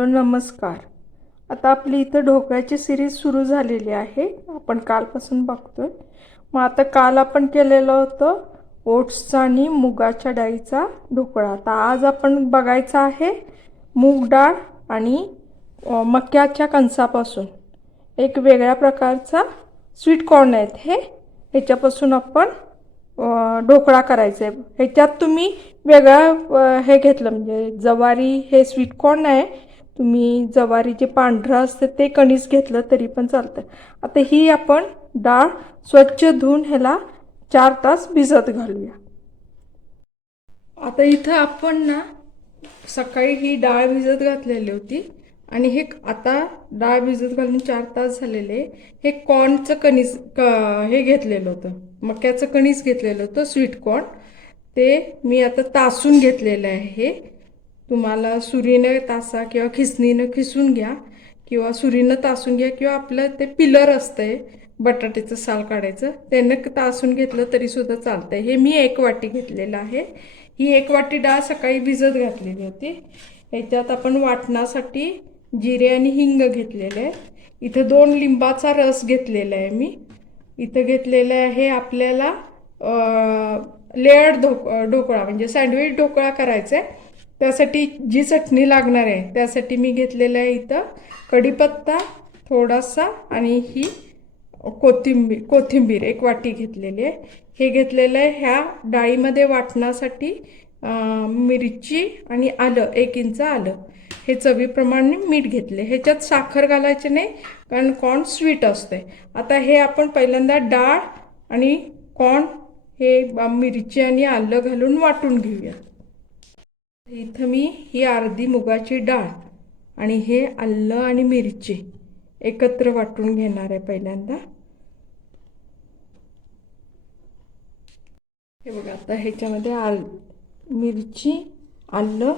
Hello नमस्कार. आता आपली इथं ढोकळ्याची सिरीज सुरू झालेली आहे. आपण कालपासून बघतोय. मग आता काल आपण केलेलं होतं ओट्सचा आणि मुगाच्या डाळीचा ढोकळा. आता आज आपण बघायचा आहे मूग डाळ आणि मक्याच्या कणसापासून. एक वेगळ्या प्रकारचा स्वीट कॉर्न आहेत हे. ह्याच्यापासून आपण ढोकळा करायचा आहे ह्याच्यात तुम्ही वेगळा हे घेतलं. म्हणजे जवारी हे स्वीट कॉर्न आहे. तुम्ही जवारी जे पांढरं असतं ते कणीस घेतलं तरी पण चालतं. आता ही आपण डाळ स्वच्छ धुवून ह्याला चार तास भिजत घालूया. आता इथं आपण ना सकाळी ही डाळ भिजत घातलेली होती आणि हे आता डाळ भिजत घालून चार तास झालेले. हे कॉर्नचं कणीस क हे घेतलेलं होतं. मक्याचं कणीस घेतलेलं होतं स्वीट कॉर्न. ते मी आता तासून घेतलेलं आहे. हे तुम्हाला सुरीनं तासा किंवा खिसणीनं खिसून घ्या किंवा सुरीनं तासून घ्या किंवा आपलं ते पिलर असतंय बटाट्याचं साल काढायचं त्यानं तासून घेतलं तरीसुद्धा चालतंय. हे मी एक वाटी घेतलेलं आहे. ही एक वाटी डाळ सकाळी भिजत घातलेली होती. ह्याच्यात आपण वाटणासाठी जिरे आणि हिंग घेतलेले आहे इथं दोन लिंबाचा रस घेतलेला आहे मी. इथं घेतलेलं आहे आपल्याला लेअर ढोक ढोकळा म्हणजे सँडविच ढोकळा करायचा आहे त्यासाठी जी चटणी लागणार आहे त्यासाठी मी घेतलेलं आहे इथं कढीपत्ता थोडासा आणि ही कोथिंबीर कोथिंबीर एक वाटी घेतलेली आहे. हे घेतलेलं आहे ह्या डाळीमध्ये वाटण्यासाठी मिरची आणि आलं एक इंच आलं. हे चवीप्रमाणे मीठ घेतले. ह्याच्यात साखर घालायचे नाही कारण कॉर्न स्वीट असते. आता हे आपण पहिल्यांदा डाळ आणि कॉर्न हे मिरची आणि आलं घालून वाटून घेऊया. इथं मी ही अर्धी मुगाची डाळ आणि हे आलं आणि मिरची एकत्र वाटून घेणार आहे पहिल्यांदा. हे बघा आता ह्याच्यामध्ये आल मिरची आलं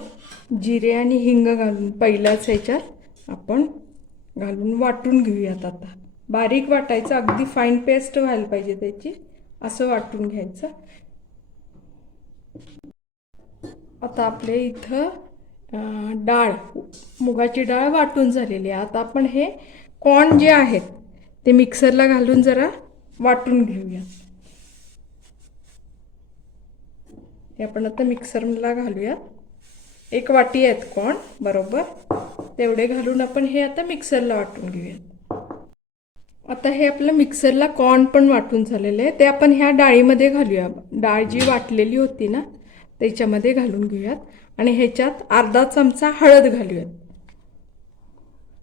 जिरे आणि हिंग घालून पहिल्याच ह्याच्यात आपण घालून वाटून घेऊयात आता. बारीक वाटायचं अगदी फाईन पेस्ट व्हायला पाहिजे त्याची असं वाटून घ्यायचं. आता आपल्या इथं डाळ मुगाची डाळ वाटून झालेली आहे. आता आपण हे कॉर्न जे आहेत ते मिक्सरला घालून जरा वाटून घेऊया. हे आपण आता मिक्सरला घालूया. एक वाटी आहेत कॉर्न बरोबर? तेवढे घालून आपण हे आता मिक्सरला वाटून घेऊयात आता हे आपलं मिक्सरला कॉर्न पण वाटून झालेलं आहे. ते आपण ह्या डाळीमध्ये घालूया. डाळ जी वाटलेली होती ना त्याच्यामध्ये घालून घेऊयात. आणि ह्याच्यात अर्धा चमचा हळद घालूयात.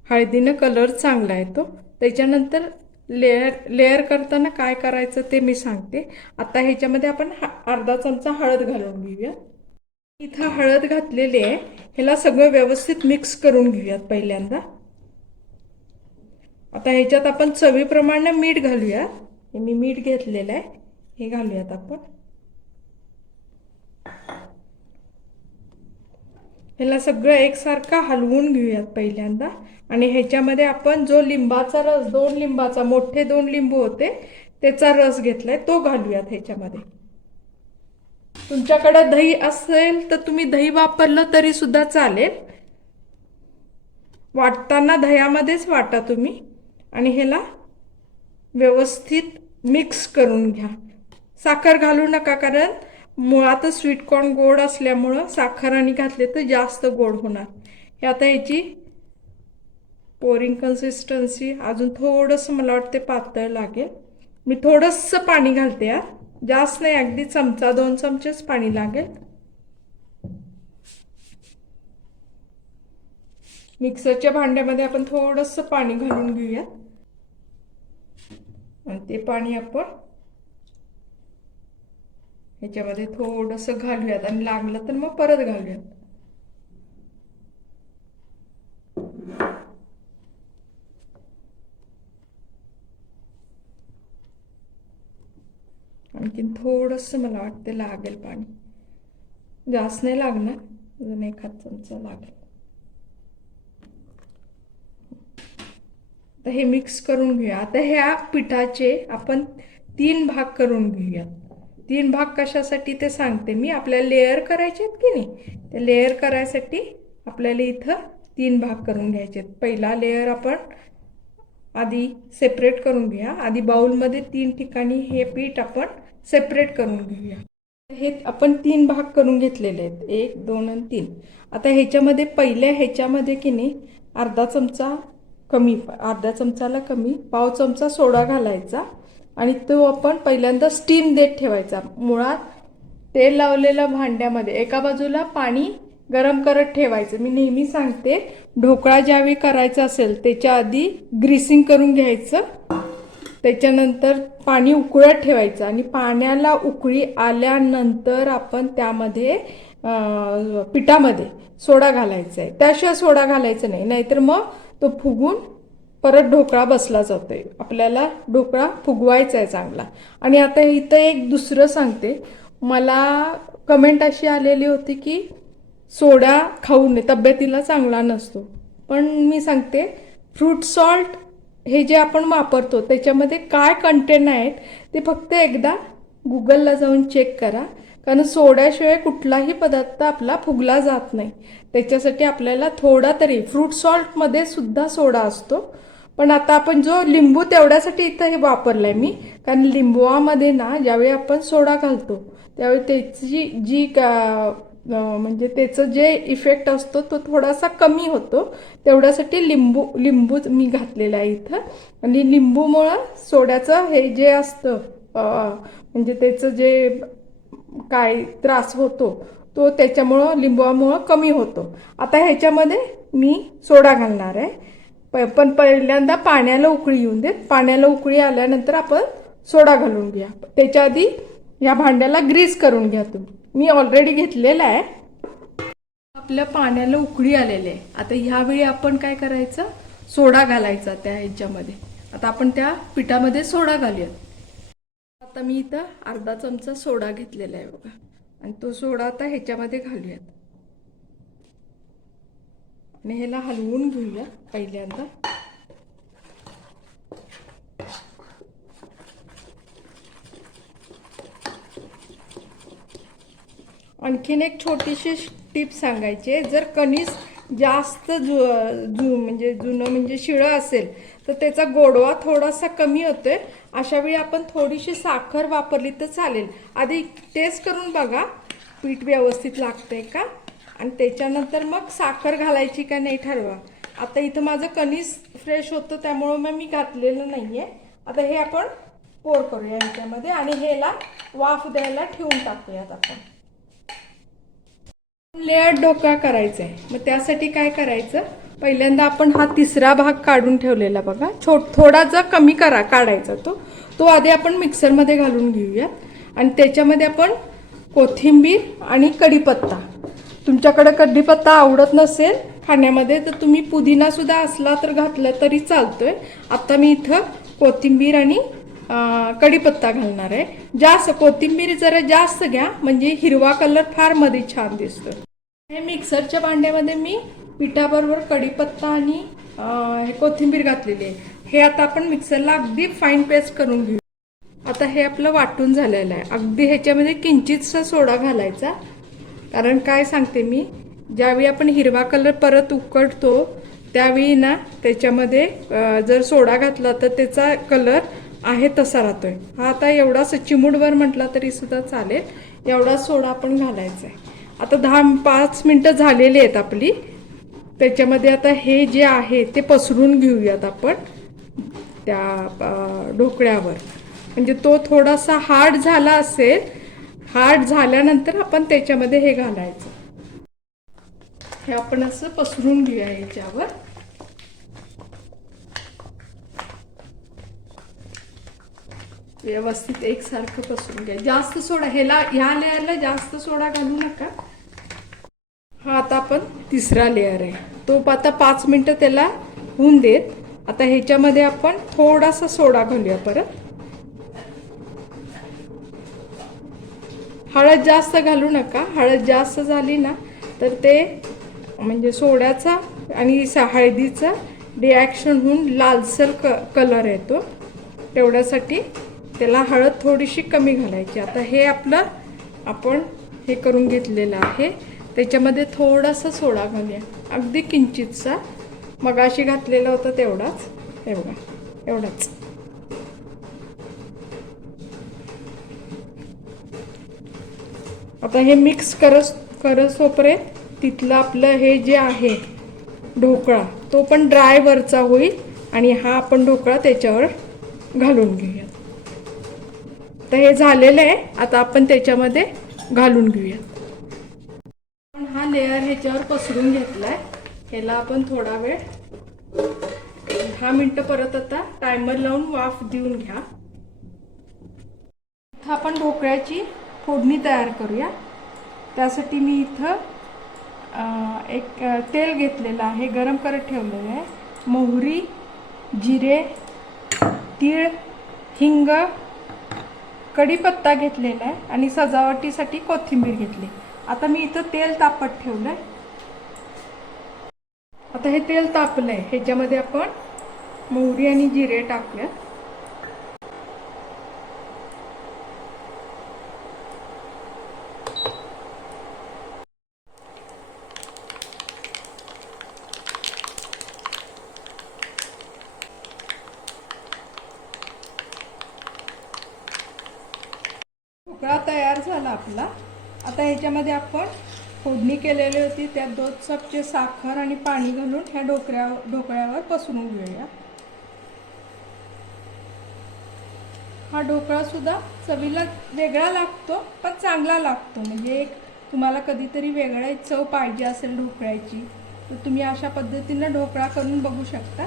हळदीनं कलर चांगला येतो. त्याच्यानंतर लेअर लेअर करताना काय करायचं ते मी सांगते. आता ह्याच्यामध्ये आपण ह- अर्धा चमचा हळद घालून घेऊया इथं हळद घातलेली आहे. ह्याला सगळं व्यवस्थित मिक्स करून घेऊयात पहिल्यांदा. आता ह्याच्यात आपण चवीप्रमाणे मीठ घालूया हे मी मीठ घेतलेलं आहे. हे घालूयात आपण. ह्याला सगळं एकसारखं हलवून घेऊयात पहिल्यांदा. आणि ह्याच्यामध्ये आपण जो लिंबाचा रस दोन लिंबाचा मोठे दोन लिंबू होते त्याचा रस घेतलाय तो घालूयात ह्याच्यामध्ये. तुमच्याकडे दही असेल तर तुम्ही दही वापरलं तरी सुद्धा चालेल. वाटताना दह्यामध्येच वाटा तुम्ही. आणि ह्याला व्यवस्थित मिक्स करून घ्या. साखर घालू नका कारण मुळातच स्वीट कॉर्न गोड असल्यामुळं साखर आणि घातले तर जास्त गोड होणार. हे आता ह्याची पोरिंग कन्सिस्टन्सी अजून थोडंसं मला वाटते पातळ लागेल. मी थोडंसं पाणी घालते या जास्त नाही अगदी चमचा दोन चमचेच पाणी लागेल. मिक्सरच्या भांड्यामध्ये आपण थोडंसं पाणी घालून घेऊया. आणि ते पाणी आपण ह्याच्यामध्ये थोडंसं घालूयात आणि लागलं तर मग परत घालूयात. आणखीन थोडंसं मला वाटतं लागेल पाणी. जास्त नाही लागणार अजून एखाद चमचा लागेल. आता हे मिक्स करून घेऊया. आता ह्या पिठाचे आपण तीन भाग करून घेऊया तीन भाग कशासाठी ते सांगते. मी आपल्याला लेअर करायचे आहेत की नाही? ते लेअर करायसाठी आपल्याला इथं तीन भाग करून घ्यायचे आहेत. पहिला लेअर आपण आधी सेपरेट करून घ्या आधी बाउलमध्ये तीन ठिकाणी हे पीठ आपण सेपरेट करून घेऊया. हे आपण तीन भाग करून घेतलेले आहेत. एक दोन आणि तीन. आता ह्याच्यामध्ये पहिल्या ह्याच्यामध्ये की नाही अर्धा चमचा कमी अर्धा चमचाला कमी पाव चमचा सोडा घालायचा. आणि तो आपण पहिल्यांदा स्टीम देत ठेवायचा. मुळात तेल लावलेल्या भांड्यामध्ये एका बाजूला पाणी गरम करत ठेवायचं. मी नेहमी सांगते ढोकळा ज्यावेळी करायचा असेल त्याच्या आधी ग्रीसिंग करून घ्यायचं. त्याच्यानंतर पाणी उकळत ठेवायचं आणि पाण्याला उकळी आल्यानंतर आपण त्यामध्ये पिठामध्ये सोडा घालायचा आहे. त्याशिवाय सोडा घालायचा नाही. नाहीतर मग तो फुगून परत ढोकळा बसला जातो आहे आपल्याला ढोकळा फुगवायचा आहे चांगला. आणि आता इथं एक दुसरं सांगते. मला कमेंट अशी आलेली होती की सोडा खाऊ नये. तब्येतीला चांगला नसतो. पण मी सांगते फ्रूट सॉल्ट हे जे आपण वापरतो त्याच्यामध्ये काय कंटेन आहेत ते फक्त एकदा गुगलला जाऊन चेक करा. कारण सोड्याशिवाय कुठलाही पदार्थ आपला फुगला जात नाही. त्याच्यासाठी आपल्याला थोडा तरी फ्रूट सॉल्टमध्ये सुद्धा सोडा असतो. पण आता आपण जो लिंबू तेवढ्यासाठी इथं हे वापरलंय मी कारण लिंबूमध्ये ना ज्यावेळी आपण सोडा घालतो त्यावेळी त्याची जी का- म्हणजे त्याचं जे इफेक्ट असतो तो थोडासा कमी होतो. तेवढ्यासाठी लिंबू लिंबू मी घातलेला आहे इथं. आणि लिंबूमुळं सोड्याचं हे जे असतं म्हणजे त्याचं जे काय त्रास होतो तो त्याच्यामुळं लिंबूमुळं कमी होतो. आता ह्याच्यामध्ये मी सोडा घालणार आहे. प पण पहिल्यांदा पाण्याला उकळी येऊन देत पाण्याला उकळी आल्यानंतर आपण सोडा घालून घ्या. त्याच्या आधी या भांड्याला ग्रीस करून घ्या तुम्ही. मी ऑलरेडी घेतलेला आहे. आपल्या पाण्याला उकळी आलेली आहे. आता ह्यावेळी आपण काय करायचं? सोडा घालायचा त्या ह्याच्यामध्ये. आता आपण त्या पिठामध्ये सोडा घालूयात. आता मी इथं अर्धा चमचा सोडा घेतलेला आहे बघा. आणि तो सोडा आता ह्याच्यामध्ये घालूयात. आणि ह्याला हलवून घेऊया पहिल्यांदा. आणखीन एक छोटीशी टीप सांगायची जर कणीस जास्त जु जु म्हणजे जुनं म्हणजे शिळं असेल तर त्याचा गोडवा थोडासा कमी होतोय. अशा वेळी आपण थोडीशी साखर वापरली तर चालेल. आधी टेस्ट करून बघा. पीठ व्यवस्थित लागतंय का? आणि त्याच्यानंतर मग साखर घालायची का नाही ठरवा. आता इथं माझं कणीस फ्रेश होतं त्यामुळं मग मी घातलेलं नाही आहे आता हे आपण पोर करूया ह्याच्यामध्ये आणि ह्याला वाफ द्यायला ठेवून टाकूयात आपण. लेअर डोका करायचा आहे. मग त्यासाठी काय करायचं? पहिल्यांदा आपण हा तिसरा भाग काढून ठेवलेला बघा. छोट थोडा जर कमी करा काढायचा तो. तो आधी आपण मिक्सरमध्ये घालून घेऊयात. आणि त्याच्यामध्ये आपण कोथिंबीर आणि कढीपत्ता. तुमच्याकडे कढीपत्ता आवडत नसेल खाण्यामध्ये तर तुम्ही पुदिना सुद्धा असला तर घातला तरी चालतोय. आता मी इथं कोथिंबीर आणि कढीपत्ता घालणार आहे. जास्त कोथिंबीर जरा जास्त घ्या म्हणजे हिरवा कलर फारमध्ये छान दिसतो हे मिक्सरच्या भांड्यामध्ये मी पिठाबरोबर कढीपत्ता आणि हे कोथिंबीर घातलेली आहे. हे आता आपण मिक्सरला अगदी फाईन पेस्ट करून घेऊ. आता हे आपलं वाटून झालेलं आहे. अगदी ह्याच्यामध्ये किंचितसा सोडा घालायचा. कारण काय सांगते मी? ज्यावेळी आपण हिरवा कलर परत उकडतो त्यावेळी ना त्याच्यामध्ये जर सोडा घातला तर त्याचा कलर आहे तसा राहतोय. हा आता एवढासा चिमूडवर म्हटला तरी सुद्धा चालेल. एवढा सोडा आपण घालायचा आहे. आता दहा पाच मिनटं झालेली आहेत आपली. त्याच्यामध्ये आता हे जे आहे ते पसरून घेऊयात आपण त्या ढोकळ्यावर. म्हणजे तो थोडासा हार्ड झाला असेल हार्ड झाल्यानंतर आपण त्याच्यामध्ये हे घालायचं. हे आपण असं पसरून घेऊया याच्यावर. व्यवस्थित एकसारखं पसरून घ्या. जास्त सोडा. ह्याला ह्या लेअरला जास्त सोडा घालू नका. हा आता आपण तिसरा लेअर आहे. तो आता पाच मिनटं त्याला होऊन देत. आता ह्याच्यामध्ये आपण थोडासा सोडा घालूया परत. हळद जास्त घालू नका. हळद जास्त झाली ना तर ते म्हणजे सोड्याचा आणि सा हळदीचा रिॲक्शन होऊन लालसर क कलर येतो. तेवढ्यासाठी त्याला हळद थोडीशी कमी घालायची. आता हे आपलं आपण हे करून घेतलेलं आहे. त्याच्यामध्ये थोडासा सोडा घालूया. अगदी किंचितसा. मगाशी घातलेला होता तेवढाच. एवढा एवढाच. आता हे मिक्स करस करसोपर्यंत तिथलं आपलं हे जे आहे ढोकळा तो पण ड्राय वरचा होईल आणि हा आपण ढोकळा त्याच्यावर घालून घेऊया. तर हे झालेलं आहे आता आपण त्याच्यामध्ये घालून घेऊया. आपण हा लेअर ह्याच्यावर पसरून घेतलाय. ह्याला आपण थोडा वेळ दहा मिनटं परत आता टायमर लावून वाफ देऊन घ्या. आपण ढोकळ्याची फोडणी तयार करूया. त्यासाठी मी इथं एक तेल घेतलेलं आहे गरम करत ठेवलेलं आहे. मोहरी जिरे तीळ हिंग कढीपत्ता घेतलेला आहे आणि सजावटीसाठी कोथिंबीर घेतली. आता मी इथं तेल तापत ठेवलं आहे आता हे तेल तापलं आहे ह्याच्यामध्ये आपण मोहरी आणि जिरे टाकूया ढोकळा तयार झाला आपला. आता ह्याच्यामध्ये आपण फोडणी केलेली होती त्यात दोन चपचे साखर आणि पाणी घालून ह्या ढोकऱ्या ढोकळ्यावर पसरून घेऊया हा ढोकळा सुद्धा चवीला वेगळा लागतो पण चांगला लागतो. म्हणजे एक तुम्हाला कधीतरी वेगळा चव पाहिजे असेल ढोकळ्याची तर तुम्ही अशा पद्धतीनं ढोकळा करून बघू शकता.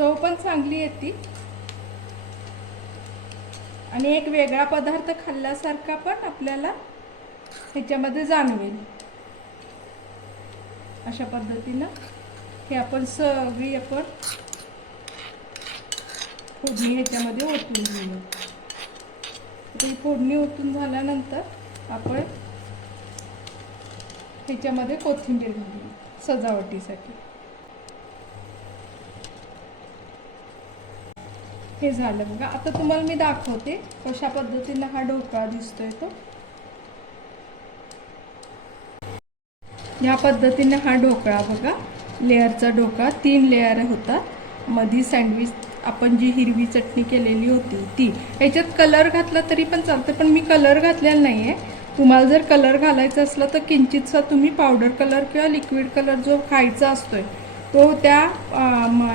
चव पण चांगली येते. आणि एक वेगळा पदार्थ खाल्ल्यासारखा पण आपल्याला ह्याच्यामध्ये जाणवेल. अशा पद्धतीनं हे आपण सगळी आपण फोडणी ह्याच्यामध्ये ओतून घेऊ ही फोडणी ओतून झाल्यानंतर आपण ह्याच्यामध्ये कोथिंबीर घालू सजावटीसाठी. हे झालं बघा. आता तुम्हाला मी दाखवते कशा पद्धतीनं हा ढोकळा दिसतोय तो. ह्या पद्धतीने हा ढोकळा बघा. लेअरचा ढोकळा तीन लेअर होतात मधी सँडविच आपण जी हिरवी चटणी केलेली होती ती. ह्याच्यात कलर घातला तरी पण चालतं पण मी कलर घातलेला नाही आहे तुम्हाला जर कलर घालायचा असला तर किंचितसा तुम्ही पावडर कलर किंवा लिक्विड कलर जो खायचा असतोय तो त्या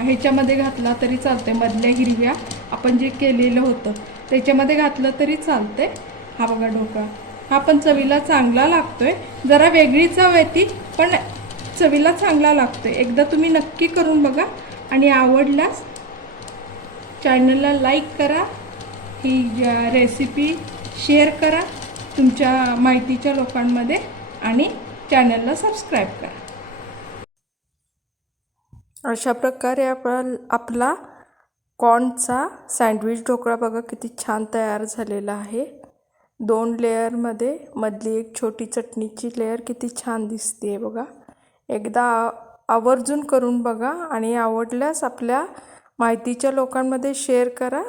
ह्याच्यामध्ये घातला तरी चालते मधल्या हिरव्या आपण जे केलेलं होतं त्याच्यामध्ये घातलं तरी चालते हा बघा ढोकळा. हा पण चवीला चांगला लागतोय. जरा वेगळी चव आहे ती पण चवीला चांगला लागतोय. एकदा तुम्ही नक्की करून बघा आणि आवडल्यास चॅनलला लाईक करा ही रेसिपी शेअर करा तुमच्या माहितीच्या लोकांमध्ये आणि चॅनलला सबस्क्राईब करा. अशा प्रकारे आपण आपला कॉर्नचा सँडविच ढोकळा बघा किती छान तयार झालेला आहे. दोन लेअरमध्ये मधली एक छोटी चटणीची लेअर किती छान दिसते आहे बघा. एकदा आवर्जून करून बघा आणि आवडल्यास आपल्या माहितीच्या लोकांमध्ये शेअर करा.